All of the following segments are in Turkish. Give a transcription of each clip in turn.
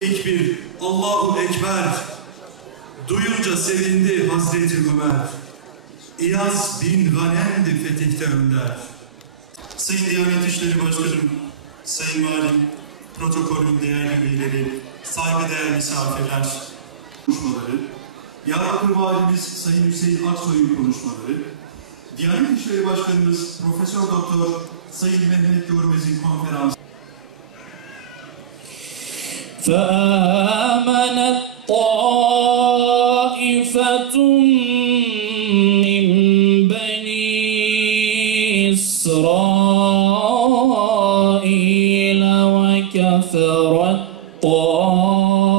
Ekbir, Allahu Ekber, duyunca sevindi Hazreti Ömer. İyaz bin Ghanem'di fetihte önder. Sayın Diyanet İşleri Başkanım, Sayın Valim, protokolün değerli üyeleri, saygıdeğer misafirler, konuşmaları, Diyarbakır Valimiz Sayın Hüseyin Aksoy'un konuşmaları, Diyanet İşleri Başkanımız Profesör Doktor Sayın Mehmet Görmez'in konferansı. فآمنت طائفة من بني إسرائيل وكفرت طائفة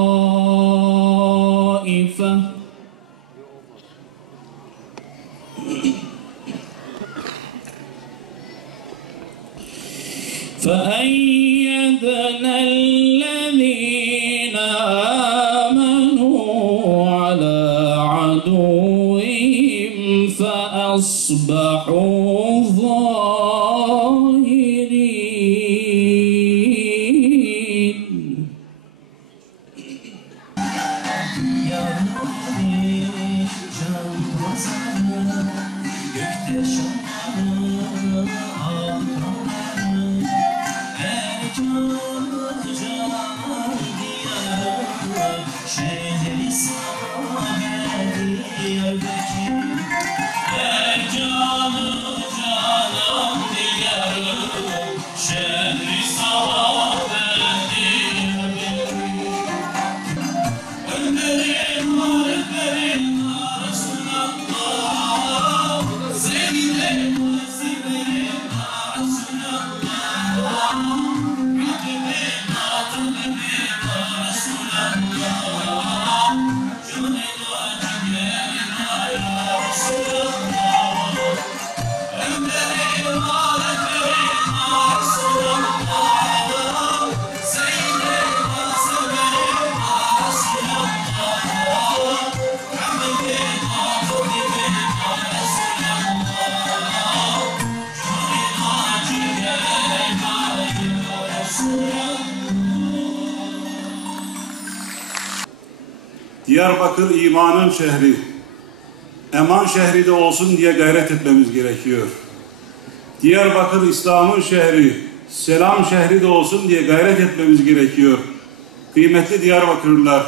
فأيدنا الذين آمنوا على عدوهم فأصبحوا ظاهرين. Diyarbakır imanın şehri, eman şehri de olsun diye gayret etmemiz gerekiyor. Diyarbakır İslam'ın şehri, selam şehri de olsun diye gayret etmemiz gerekiyor. Kıymetli Diyarbakırlılar,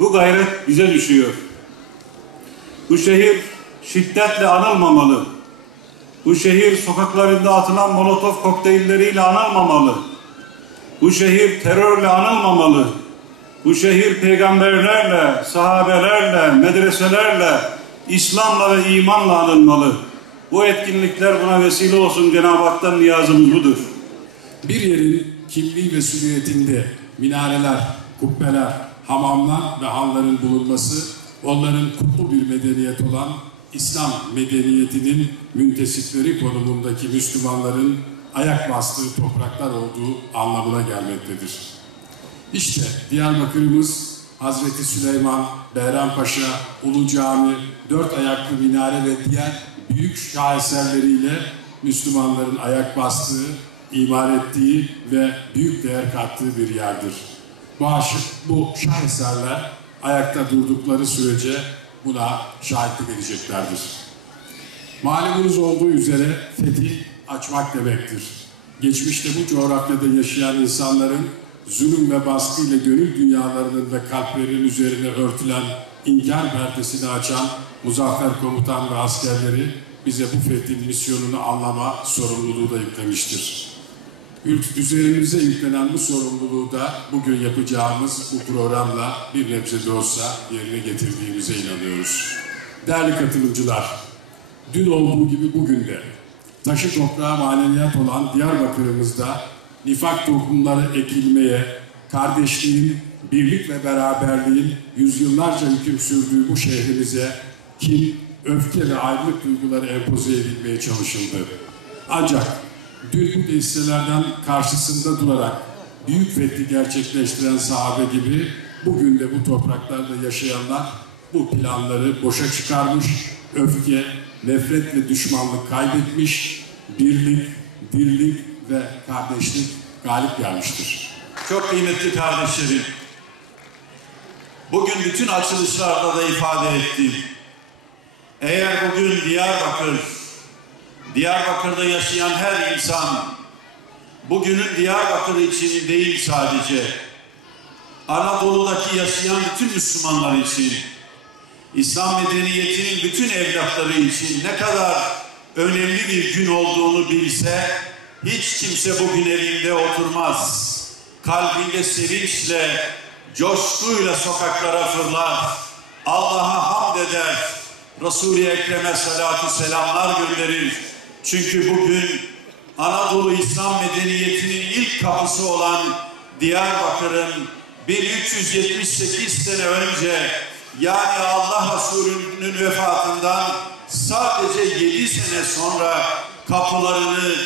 bu gayret bize düşüyor. Bu şehir şiddetle anılmamalı. Bu şehir sokaklarında atılan molotof kokteylleriyle anılmamalı. Bu şehir terörle anılmamalı. Bu şehir peygamberlerle, sahabelerle, medreselerle, İslam'la ve imanla anılmalı. Bu etkinlikler buna vesile olsun. Cenab-ı Hak'tan niyazımız budur. Bir yerin kimliği ve süliyetinde minareler, kubbeler, hamamlar ve hanların bulunması, onların kutlu bir medeniyet olan İslam medeniyetinin müntesipleri konumundaki Müslümanların ayak bastığı topraklar olduğu anlamına gelmektedir. İşte Diyarbakır'ımız Hazreti Süleyman, Behrampaşa, Ulu Cami, dört ayaklı minare ve diğer büyük şaheserleriyle Müslümanların ayak bastığı, imar ettiği ve büyük değer kattığı bir yerdir. Bu şaheserler ayakta durdukları sürece buna şahitlik edeceklerdir. Malumunuz olduğu üzere fetih açmak demektir. Geçmişte bu coğrafyada yaşayan insanların zulüm ve baskıyla gönül dünyalarının ve kalplerinin üzerine örtülen inkar perdesini açan muzaffer komutan ve askerleri bize bu fethin misyonunu anlama sorumluluğu da yüklemiştir. Üzerimize yüklenen bu sorumluluğu da bugün yapacağımız bu programla bir nebze de olsa yerine getirdiğimize inanıyoruz. Değerli katılımcılar, dün olduğu gibi bugün de taşı toprağa maneviyat olan Diyarbakır'ımızda nifak tohumları ekilmeye, kardeşliğin, birlik ve beraberliğin yüzyıllarca hüküm sürdüğü bu şehrimize kin, öfke ve ayrılık duyguları empoze edilmeye çalışıldı. Ancak dün bu tesiselerden karşısında durarak büyük fethi gerçekleştiren sahabe gibi bugün de bu topraklarda yaşayanlar bu planları boşa çıkarmış, öfke, nefret ve düşmanlık kaybetmiş, birlik, dirlik ve kardeşlik galip gelmiştir. Çok kıymetli kardeşlerim, bugün bütün açılışlarda da ifade ettim. Eğer bugün Diyarbakır'da yaşayan her insan, bugünün Diyarbakır için değil sadece, Anadolu'daki yaşayan bütün Müslümanlar için, İslam medeniyetinin bütün evlatları için ne kadar önemli bir gün olduğunu bilse, hiç kimse bugün evinde oturmaz. Kalbinde sevinçle, coşkuyla sokaklara fırlar, Allah'a hamd eder, Resul-i Ekrem'e salatu selamlar gönderir. Çünkü bugün Anadolu İslam medeniyetinin ilk kapısı olan Diyarbakır'ın 1378 sene önce, yani Allah Resulü'nün vefatından sadece 7 sene sonra kapılarını,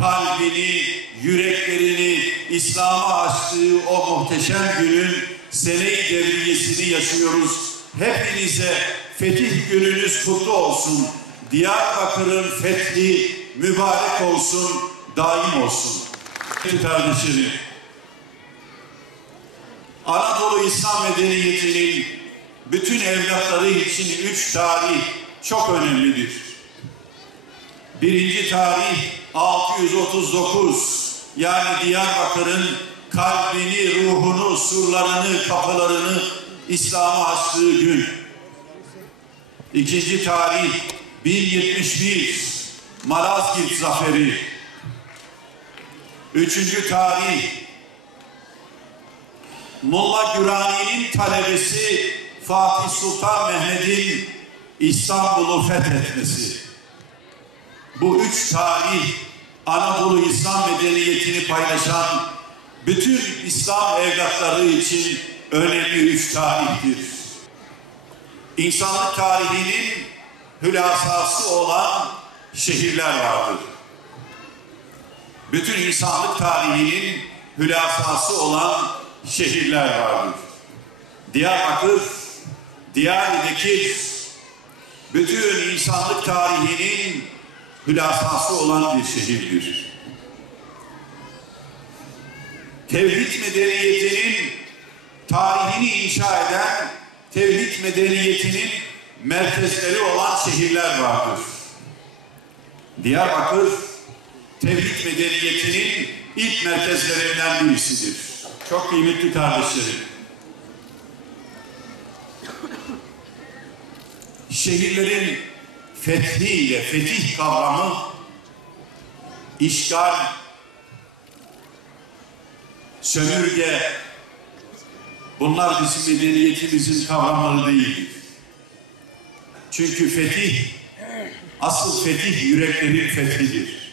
kalbini, yüreklerini İslam'a açtığı o muhteşem günün sene-i devriyesini yaşıyoruz. Hepinize fetih gününüz kutlu olsun. Diyarbakır'ın fethi mübarek olsun, daim olsun. Kardeşlerim, Anadolu İslam medeniyetinin bütün evlatları için 3 tarih çok önemlidir. Birinci tarih 639, yani Diyarbakır'ın kalbini, ruhunu, surlarını, kapılarını İslam'a açtığı gün. İkinci tarih 1071, Malazgirt Zaferi. Üçüncü tarih Molla Gürani'nin talebesi Fatih Sultan Mehmet'in İstanbul'u fethetmesi. Bu 3 tarih Anadolu İslam medeniyetini paylaşan bütün İslam evlatları için önemli 3 tarihtir. İnsanlık tarihinin hülasası olan şehirler vardır. Bütün insanlık tarihinin hülasası olan şehirler vardır. Diyarbakır, Diyarbakır, bütün insanlık tarihinin hülasası olan bir şehirdir. Tevhid medeniyetinin tarihini inşa eden, tevhid medeniyetinin merkezleri olan şehirler vardır. Diyarbakır, tevhid medeniyetinin ilk merkezlerinden birisidir. Çok kıymetli kardeşlerim. Şehirlerin fethiyle, fetih kavramı, işgal, sömürge, bunlar bizim medeniyetimizin kavramları değildir. Çünkü fetih, asıl fetih yüreklerin fethidir.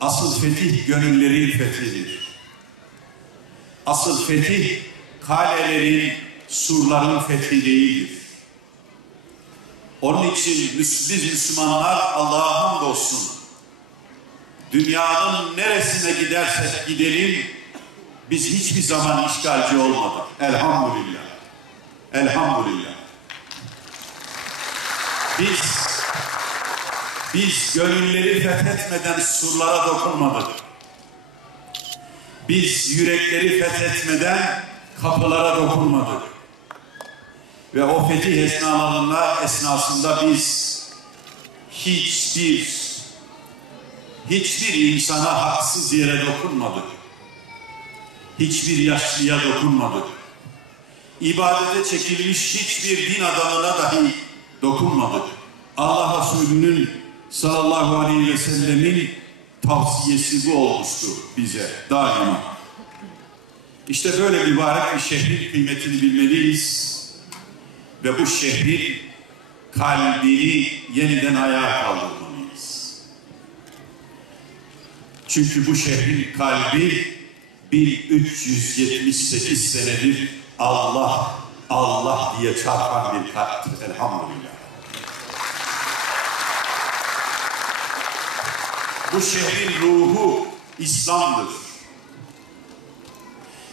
Asıl fetih gönüllerin fethidir. Asıl fetih kalelerin, surların fethi değildir. Onun için biz Müslümanlar Allah'a hamdolsun, dünyanın neresine gidersek gidelim, biz hiçbir zaman işgalci olmadık. Elhamdülillah. Elhamdülillah. Biz gönülleri fethetmeden surlara dokunmadık. Biz yürekleri fethetmeden kapılara dokunmadık. Ve o fetih esnasında biz hiçbir insana haksız yere dokunmadık. Hiçbir yaşlıya dokunmadık. İbadete çekilmiş hiçbir din adamına dahi dokunmadık. Allah Resulü'nün sallallahu aleyhi ve sellemin tavsiyesi bu olmuştu bize daima. İşte böyle mübarek bir şehrin kıymetini bilmeliyiz. Ve bu şehrin kalbini yeniden ayağa kaldırmalıyız. Çünkü bu şehrin kalbi 1378 senedir Allah, Allah diye çarpan bir kalptir. Elhamdülillah. Bu şehrin ruhu İslam'dır.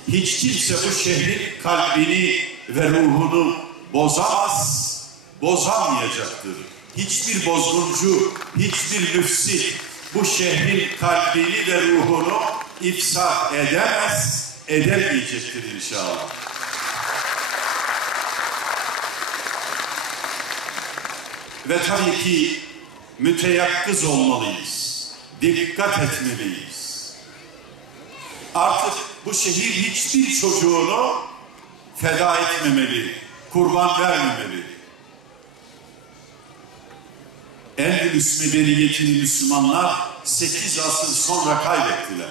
Hiç kimse bu şehrin kalbini ve ruhunu bozamaz, bozamayacaktır. Hiçbir bozguncu, hiçbir müfsit bu şehrin kalbini ve ruhunu ifsad edemez, edemeyecektir inşallah. Ve tabii ki müteyakkız olmalıyız. Dikkat etmeliyiz. Artık bu şehir hiçbir çocuğunu feda etmemeli, kurban vermemeli. Endülüs medeniyetini Müslümanlar 8 asır sonra kaybettiler.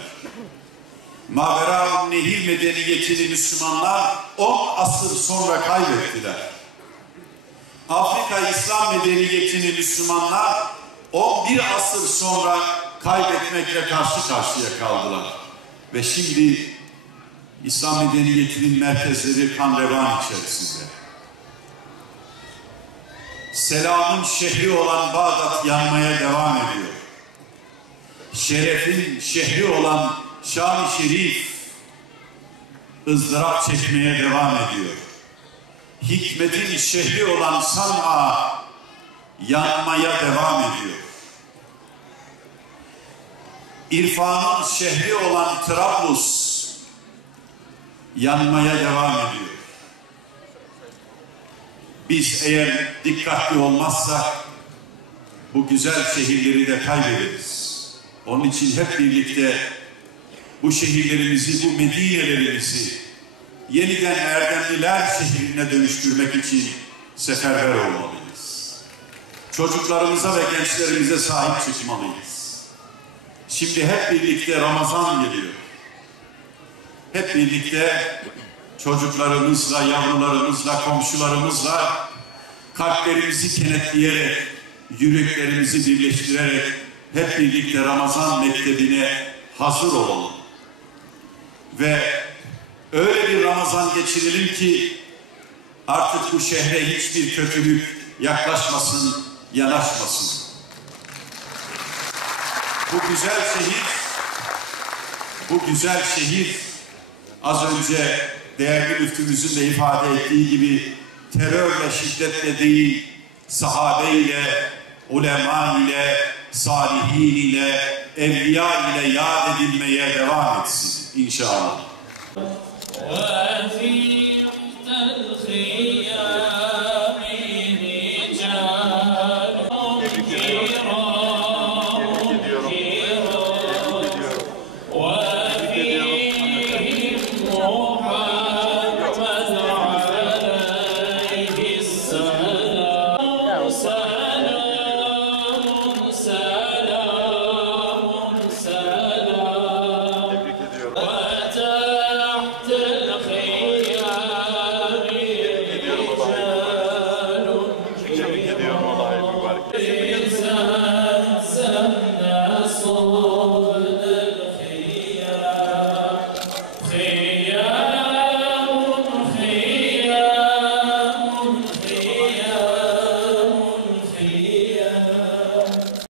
Mavera Nehir medeniyetini Müslümanlar 10 asır sonra kaybettiler. Afrika İslam medeniyetini Müslümanlar 11 asır sonra kaybetmekle karşı karşıya kaldılar. Ve şimdi İslam medeniyetinin merkezleri kan revan içerisinde. Selamın şehri olan Bağdat yanmaya devam ediyor. Şerefin şehri olan Şam-ı Şerif ızdırap çekmeye devam ediyor. Hikmetin şehri olan San'a yanmaya devam ediyor. İrfanın şehri olan Trablus yanmaya devam ediyor. Biz eğer dikkatli olmazsak bu güzel şehirleri de kaybederiz. Onun için hep birlikte bu şehirlerimizi, bu Medine'lerimizi yeniden Erdemliler şehrine dönüştürmek için seferber olmalıyız. Çocuklarımıza ve gençlerimize sahip çıkmalıyız. Şimdi hep birlikte Ramazan geliyor. Hep birlikte çocuklarımızla, yavrularımızla, komşularımızla kalplerimizi kenetleyerek, yüreklerimizi birleştirerek hep birlikte Ramazan mektebine hazır olalım. Ve öyle bir Ramazan geçirelim ki artık bu şehre hiçbir kötülük yaklaşmasın, yanaşmasın. Bu güzel şehir az önce değerli müftümüzün de ifade ettiği gibi terörle, şiddetle değil, sahabeyle, ulema ile, salihin ile, evliya ile yad edilmeye devam etsin inşallah. Ediyorum. Allah'a emanet olun.